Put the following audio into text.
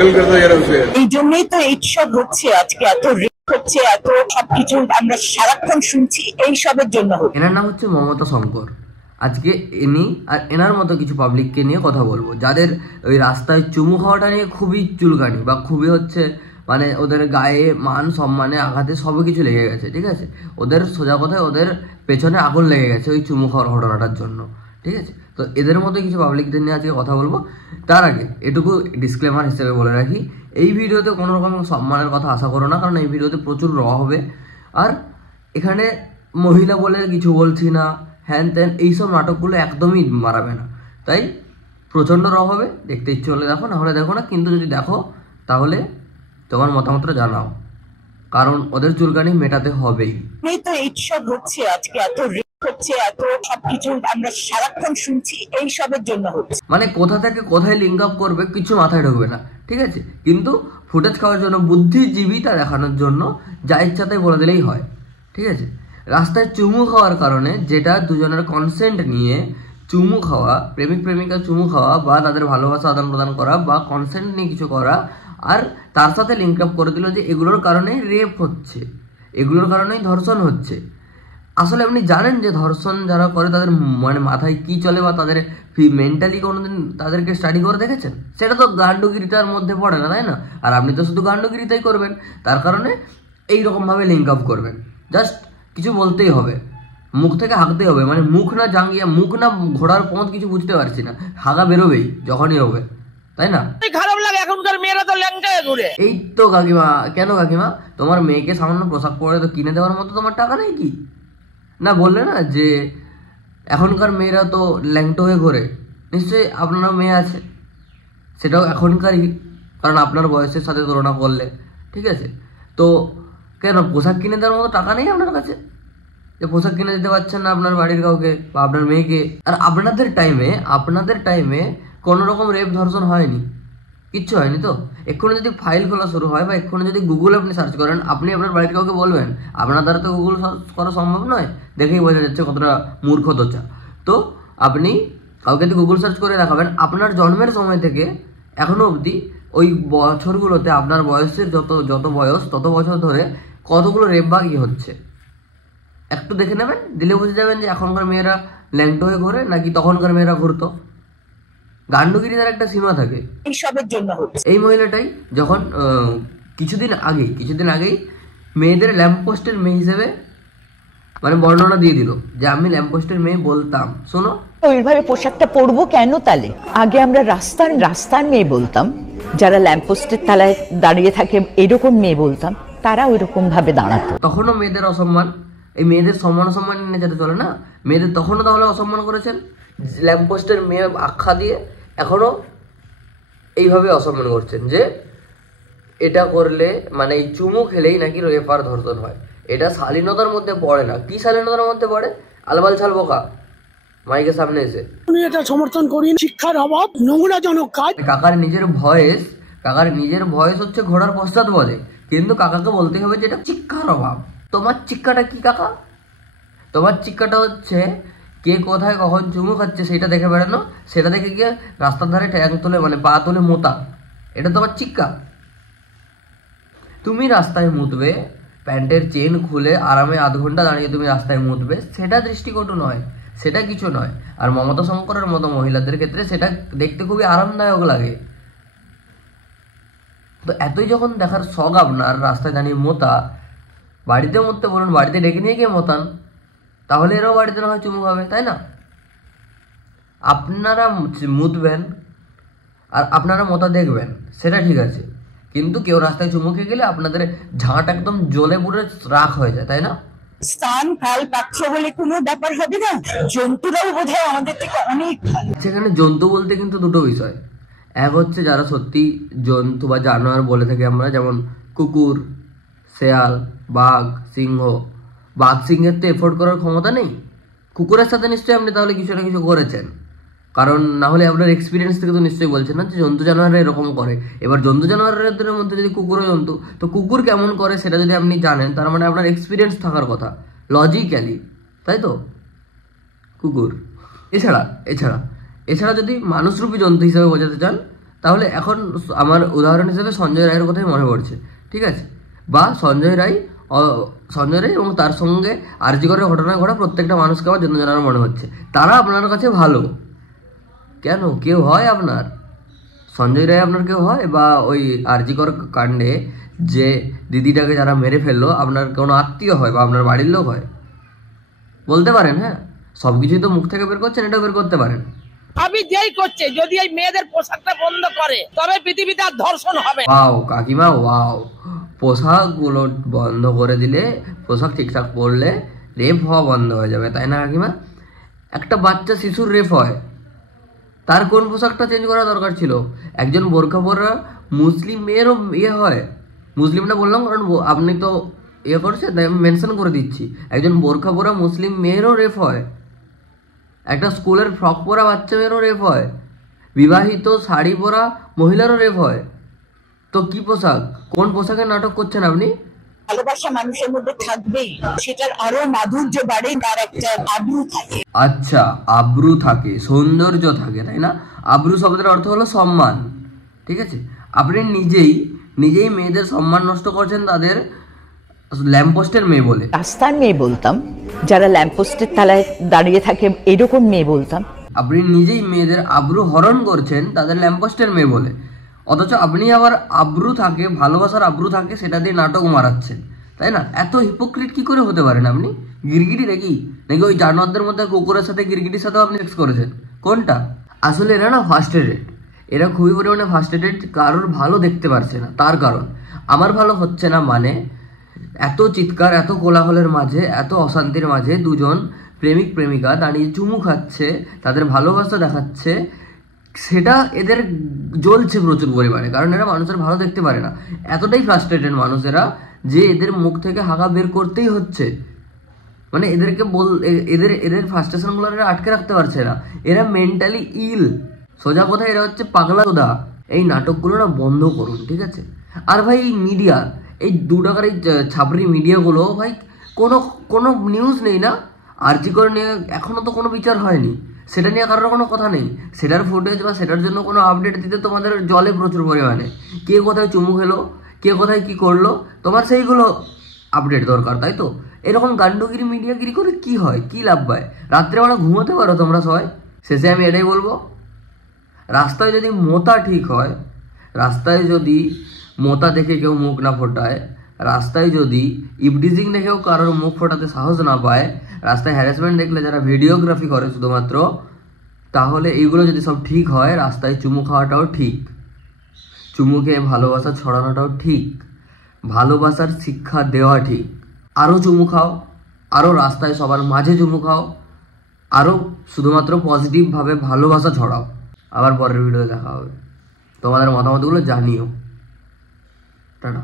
पागल कर दो यार उसे। এই জন্যই তো এইসব হচ্ছে, আজকে এত রেপ হচ্ছে, এত সবকিছু আমরা সারাক্ষণ শুনছি, এইসবের জন্য হচ্ছে। এনার নাম হচ্ছে মমতা শঙ্কর। আজকে ইনি আর এনার মতো কিছু পাবলিককে নিয়ে কথা বলবো, যাদের ওই রাস্তায় চুমু খাওয়াটা নিয়ে খুবই চুলকানি বা খুবই হচ্ছে মানে ওদের গায়ে মান সম্মানে আঘাতে সব কিছু লেগে গেছে, ঠিক আছে। ওদের সোজা কথায় ওদের পেছনে আগুন লেগে গেছে ওই চুমু খাওয়ার ঘটনাটার জন্য, ঠিক আছে। তো এদের মতো কিছু পাবলিকদের নিয়ে আজকে কথা বলবো। তার আগে এটুকু ডিসক্লেমার হিসেবে বলে রাখি, এই ভিডিওতে কোনো রকম সম্মানের কথা আশা করো না, কারণ এই ভিডিওতে প্রচুর র হবে। আর এখানে মহিলা বলে কিছু বলছি না, হ্যান ত্যান এইসব নাটকগুলো একদমই মারাবে না। তাই প্রচণ্ড র হবে, দেখতে ইচ্ছে হলে দেখো, না হলে দেখো না। কিন্তু যদি দেখো তাহলে তোমার মতামতটা জানাও, কারণ ওদের চুলকানি মেটাতে হবেই। এই তো এইসব হচ্ছে, আজকে এত রেপ হচ্ছে, এত সবকিছু আমরা সারাক্ষণ শুনছি, এইসবের জন্য হচ্ছে। মানে কোথা থেকে কোথায় লিঙ্ক আপ করবে কিছু মাথায় ঢুকবে না, ঠিক আছে। কিন্তু ফুটেজ খাওয়ার জন্য, বুদ্ধিজীবীতা দেখানোর জন্য যা ইচ্ছা তাই বলে দিলেই হয়, ঠিক আছে। রাস্তায় চুমু খাওয়ার কারণে, যেটা দুজনের কনসেন্ট নিয়ে চুমু খাওয়া, প্রেমিক প্রেমিকা চুমু খাওয়া বা তাদের ভালোবাসা আদান প্রদান করা বা কনসেন্ট নিয়ে কিছু করা, আর তার সাথে লিঙ্ক আপ করে দিল যে এগুলোর কারণেই রেপ হচ্ছে, এগুলোর কারণেই ধর্ষণ হচ্ছে। আসলে আপনি জানেন যে ধর্ষণ যারা করে তাদের মানে মাথায় কি চলে বা তাদের মেন্টালি কোনোদিন তাদেরকে স্টাডি করে দেখেছেন? সেটা তো গান্ডুগিরিটার মধ্যে পড়ে না, তাই না? আর আপনি তো শুধু গান্ডুগিরিতাই করবেন, তার কারণে এইরকমভাবে লিঙ্ক আপ করবেন। জাস্ট কিছু বলতেই হবে, মুখ থেকে হাঁকতেই হবে, মানে মুখ না জাঙ্গিয়া, মুখ না ঘোড়ার পথ, কিছু বুঝতে পারছি না, হাগা বেরোবেই যখনই হবে, তাই না? খারাপ লাগে, এখনকার মেয়েরা তো ল্যাংটায় ঘুরে। এই তো কাকিমা, কেন কাকিমা তোমার মেয়েকে সামান্য পোশাক পরে তো কিনে দেওয়ার মতো তোমার টাকা নেই কি? না বললে না যে এখনকার মেয়েরা তো ল্যাংটো হয়ে ঘোরে, নিশ্চয়ই আপনারও মেয়ে আছে, সেটাও এখনকারই, কারণ আপনার বয়সের সাথে তুলনা করলে, ঠিক আছে। তো কেন পোশাক কিনে দেওয়ার মতো টাকা নেই আপনার কাছে, যে পোশাক কিনে দিতে পারছেন না আপনার বাড়ির কাউকে বা আপনার মেয়েকে? আর আপনাদের টাইমে কোনো রকম রেপ ধর্ষণ হয়নি, কিচ্ছু হয়নি তো। এক্ষুনি যদি ফাইল খোলা শুরু হয় বা এক্ষুনি যদি গুগল আপনি সার্চ করেন, আপনি আপনার বাড়ির কাউকে বলবেন? আপনার দ্বারা তো গুগল সার্চ করা সম্ভব নয়, দেখেই বোঝা যাচ্ছে কতটা মূর্খ দোচা। তো আপনি কাউকে যদি গুগল সার্চ করে দেখাবেন, আপনার জন্মের সময় থেকে এখনো অবধি ওই বছরগুলোতে আপনার বয়সের যত বয়স তত বছর ধরে কতগুলো রেপ বা কি হচ্ছে একটু দেখে নেবেন, দিলে বুঝে যাবেন যে এখনকার মেয়েরা ল্যাংটো হয়ে ঘোরে নাকি তখনকার মেয়েরা ঘুরতো। গান্ডুগিরিদের একটা সীমা থাকে, এইসবের জন্য হচ্ছে। এই মহিলাটাই যখন কিছুদিন আগেই মেয়েদের ল্যাম্পপোস্টের মেয়ে হিসেবে মানে বর্ণনা দিয়ে দিল যে আমি ল্যাম্পপোস্টের মেয়ে বলতাম। শোনো, ওইভাবে পোশাকটা পরবো কেন? তাহলে আগে আমরা রাস্তার মেয়ে বলতাম, যারা ল্যাম্পপোস্টের তলায় দাঁড়িয়ে থাকে এরকম মেয়ে বলতাম, তারা ওই রকম ভাবে দাঁড়াতো। তখনও মেয়েদের অসম্মান, এই মেয়েদের সম্মান নিয়ে যেতে চলে না, মেয়েদের তখনও তাহলে অসম্মান করেছেন ল্যাম্পপোস্টের মেয়ে আখ্যা দিয়ে, এখনো এইভাবে অসম্মান করছেন যে এটা করলে মানে এই চুমু খেলেই নাকি রেপ আর ধর্ষণ হয়। এটা শালীনতার মধ্যে পড়ে না। কি শালীনতার মধ্যে পড়ে? আলবাল ছাল বোকা মাইকের সামনে এসে এটা সমর্থন করি, শিক্ষার অভাব, নোংরাজনক কাজ। কাকার নিজের ভয়েস হচ্ছে ঘোড়ার পশ্চাৎ বলে, কিন্তু কাকাকে বলতে হবে যে এটা শিক্ষার অভাব। তোমার শিক্ষাটা কি কাকা? তোমার শিক্ষাটা হচ্ছে কে কোথায় কখন চুমু খাচ্ছে সেটা দেখে বেড়ানো, সেটা দেখে গিয়ে রাস্তার ধারে ট্যাং তুলে মানে পা তুলে মোতা, এটা তোমার শিক্ষা? তুমি রাস্তায় মুতবে, প্যান্টের চেন খুলে আরামে আধ ঘন্টা দাঁড়িয়ে তুমি রাস্তায় মুতবে, সেটা দৃষ্টিকটু নয়, সেটা কিছু নয়। আর মমতা শঙ্করের মতো মহিলাদের ক্ষেত্রে সেটা দেখতে খুবই আরামদায়ক লাগে। তো এতই যখন দেখার শখ আপনার রাস্তায় দাঁড়িয়ে মোতা, বাড়িতে মুততে বলুন, বাড়িতে ডেকে নিয়ে গিয়ে মোতান, তাহলে এরাও বাড়িতে না হয় চুমু খাবে, তাই না? আপনারা মুতবেন আর আপনারা মোতা দেখবেন, সেটা ঠিক আছে, কিন্তু কেউ রাস্তায় চুমু খেয়ে গেলে আপনাদের ঝাঁট একদম জ্বলে পুরো রাখ হয়ে যায়, তাই না? স্থান কাল পাত্র বলে কোনো ব্যাপার হবে না, জন্তুরাও বোধহয় আমাদের থেকে অনেক ভালো। সেখানে জন্তু বলতে কিন্তু দুটো বিষয়, এক হচ্ছে যারা সত্যি জন্তু বা জানোয়ার বলে থাকি আমরা, যেমন কুকুর, শেয়াল, বাঘ, সিংহ। বাঘ সিংহের তো এফোর্ড করার ক্ষমতা নেই, কুকুরের সাথে নিশ্চয়ই আপনি তাহলে কিছু না কিছু করেছেন, কারণ না হলে আপনার এক্সপিরিয়েন্স থেকে তো নিশ্চয়ই বলছেন না যে জন্তু জানোয়াররা এরকম করে। এবার জন্তু জানোয়ারের মধ্যে যদি কুকুরও জন্তু, তো কুকুর কেমন করে সেটা যদি আপনি জানেন, তার মানে আপনার এক্সপিরিয়েন্স থাকার কথা লজিক্যালি, তাই তো? কুকুর এছাড়া যদি মানুষরূপী জন্তু হিসেবে বোঝাতে চান, তাহলে এখন আমার উদাহরণ হিসেবে সঞ্জয় রায়ের কথাই মনে পড়ছে, ঠিক আছে? বা সঞ্জয় রায় এবং তার সঙ্গে আরজি করের ঘটনা ঘটা প্রত্যেকটা মানুষকে আমার জন্য জানার মনে হচ্ছে তারা আপনার কাছে ভালো। কেন কেউ হয় আপনার? সঞ্জয় রায় আপনার কেউ হয়? বা ওই আরজি কর কাণ্ডে যে দিদিটাকে যারা মেরে ফেললো আপনার কোনো আত্মীয় হয় বা আপনার বাড়ির লোক হয়? বলতে পারেন? হ্যাঁ, সব কিছুই তো মুখ থেকে বের করছেন, এটাও বের করতে পারেন। আমি যেই করছে যদি এই মেয়েদের পোশাকটা বন্ধ করে তবে পৃথিবীতে আর ধর্ষণ হবে। ওয়াও কাকিমা ওয়াও, পোশাকগুলো বন্ধ করে দিলে, পোশাক ঠিকঠাক পরলে রেপ হওয়া বন্ধ হয়ে যাবে, তাই না কাকিমা? একটা বাচ্চা শিশুর রেপ হয়, তার কোন পোশাকটা চেঞ্জ করা দরকার ছিল? একজন বোরখা পরা মুসলিম মেয়েরও ইয়ে হয়, মুসলিমটা বললাম কারণ আপনি তো ইয়ে করছেন তাই আমি মেনশন করে দিচ্ছি, একজন বোরখা পরা মুসলিম মেয়েরও রেপ হয়, একটা স্কুলের ফ্রক পরা বাচ্চা মেয়েরও রেপ হয়, বিবাহিত শাড়ি পরা মহিলারও রেপ হয়। তো কি পোশাক, কোন পোশাকের নাটক করছেন আপনি? ভালোবাসা মানুষের মধ্যে থাকবেই, সেটার আরো মাধুর্য বাড়ে, তার একটা আব্রু থাকে। আচ্ছা, আব্রু থাকে, সৌন্দর্য থাকে, তাই না? আব্রু শব্দের অর্থ হলো সম্মান, ঠিক আছে? আপনি নিজেই মেয়েদের সম্মান নষ্ট করছেন তাদের ল্যাম্পপোস্টের মেয়ে বলে। রাস্তার মেয়ে বলতাম, যারা ল্যাম্পপোস্টের তলায় দাঁড়িয়ে থাকে এরকম মেয়ে বলতাম। আপনি নিজেই মেয়েদের আব্রু হরণ করছেন তাদের ল্যাম্পপোস্টের মেয়ে বলে, অথচ আপনি আবার আব্রু থাকে, ভালোবাসার আব্রু থাকে, সেটা দিয়ে নাটক মারাচ্ছেন, তাই না? এত হিপোক্রিট কি করে হতে পারেন আপনি? গিরগিটি নাকি ওই জানোয়ারদের মধ্যে কুকুরের সাথে গিরগিটির সাথেও আপনি সেক্স করেছেন? কোনটা? আসলে এরা না ফার্স্টেডেড, এরা খুবই পরিমাণে ফার্স্টেডেড, কারোর ভালো দেখতে পারছে না। তার কারণ আমার ভালো হচ্ছে না, মানে এত চিৎকার, এত কোলাহলের মাঝে, এত অশান্তির মাঝে দুজন প্রেমিক প্রেমিকা দাঁড়িয়ে চুমু খাচ্ছে, তাদের ভালোবাসা দেখাচ্ছে, সেটা এদের জ্বলছে প্রচুর পরিমাণে, কারণ এরা মানুষের ভালো দেখতে পারে না। এতটাই ফ্রাস্ট্রেটেড মানুষেরা যে এদের মুখ থেকে হাগা বের করতেই হচ্ছে, মানে এদেরকে এদের ফ্রাস্ট্রেশনগুলো এরা আটকে রাখতে পারছে না, এরা মেন্টালি ইল, সোজা কথা এরা হচ্ছে পাগলা গোদা। এই নাটকগুলো না বন্ধ করুন, ঠিক আছে? আর ভাই এই মিডিয়া, এই 2 টাকার এই ছাপড়ি মিডিয়াগুলো ভাই, কোনো নিউজ নেই না? আরজি করে নিয়ে এখনো তো কোনো বিচার হয়নি, সেটা নিয়ে কারোর কোনো কথা নেই, সেটার ফুটেজ বা সেটার জন্য কোনো আপডেট দিতে তোমাদের জলে প্রচুর পরিমাণে, কে কোথায় চুমু খেলো, কে কোথায় কি করলো, তোমার সেইগুলো আপডেট দরকার, তাই তো? এরকম গান্ডগিরি মিডিয়াগিরি করে কি হয়, কি লাভ পায়? রাত্রেবেলা ঘুমোতে পারো তোমরা সবাই? শেষে আমি এটাই বলবো, রাস্তায় যদি মোতা ঠিক হয়, রাস্তায় যদি মোতা দেখে কেউ মুখ না ফোটায়, রাস্তায় যদি ইভটিজিং দেখেও কারোর মুখ ফোটাতে সাহস না পায়, রাস্তায় হ্যারাসমেন্ট দেখলে যারা ভিডিওগ্রাফি করে শুধুমাত্র, তাহলে এইগুলো যদি সব ঠিক হয়, রাস্তায় চুমু খাওয়াটাও ঠিক, চুমু খেয়ে ভালোবাসা ছড়ানোটাও ঠিক, ভালোবাসার শিক্ষা দেওয়া ঠিক। আরও চুমু খাও, আরও রাস্তায় সবার মাঝে চুমু খাও, আরও শুধুমাত্র পজিটিভভাবে ভালোবাসা ছড়াও। আবার পরের ভিডিওতে দেখা হবে, তোমাদের মতামতগুলো জানিও। টাটা।